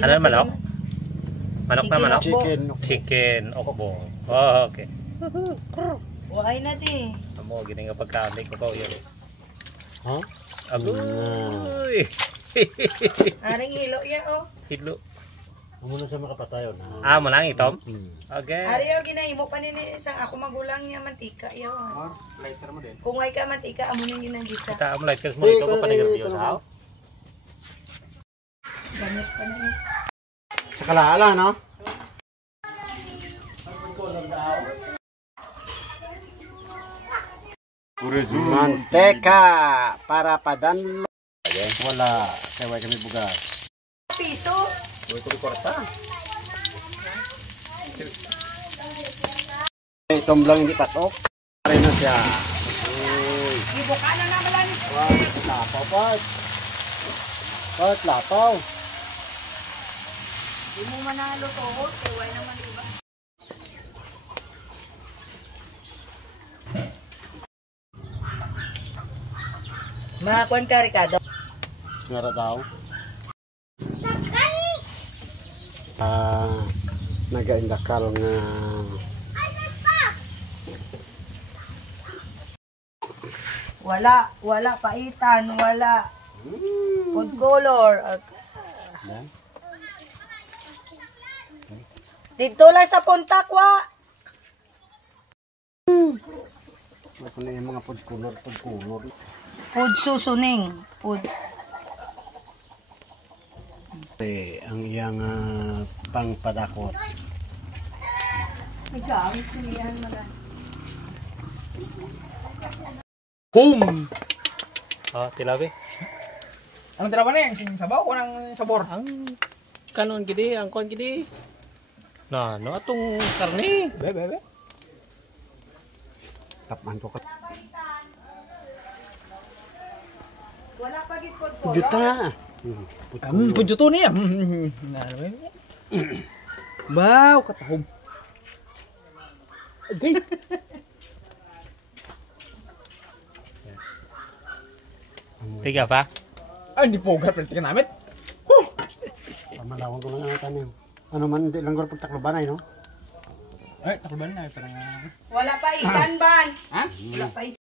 Ano manok? Manok na manok? Chicken. Okobo. Oh, okay. Why na di? Amo gini nga pagkain ko pa yun. Ha? Agoy. Aring hilo ya oh. Hilo. Muna sa makapatayon ha. Ah, mo nang itom? Okay. Ari yo ginahimo pa nini isang ako magulang niya mantika yo. Lighter mo din. Kung way ka mantika amo ning ginagisa. Kita mo like mo ito ko panigurdiyo sa. Gamit pa na eh. Sa kalaala no? Mantika para padanlo. Wala, kaya kami bugas. Piso. Uy, ko korta. Itong lang hindi patok. Pare na siya. Uy. Ibuka na na malani. Lapaw pat. Pat, lapaw. Di mo manalo to, kaya way naman iba. Makakuan ka, Ricardo. Ngara daw. Nagaindakal nga wala paitan, wala food color. Dito lang sa punta kwa. ako na yung mga food color. Food susuning. Food. Ang iyang pangpadakot. Ikaw, sinihan mo lang. Home! Oh, tilabi. Ang tirawan na yung sabaw ko ng sabor. Ang kanon gidi, ang kon gidi. Nah, no atong karne. Bebe. Tapman ko ka. Wala pa gid food color. Juta. Pudyo to niya. Wow, katahom. Okay. Tiga pa? Ay, hindi po ugat. Pwede ka namin. Pamalawang ko lang ang tanim. Ano man, hindi lang ko pagtakloban ay, no? Ay, takulban na. Parang... Wala pa ikan ban. Ha? Wala pa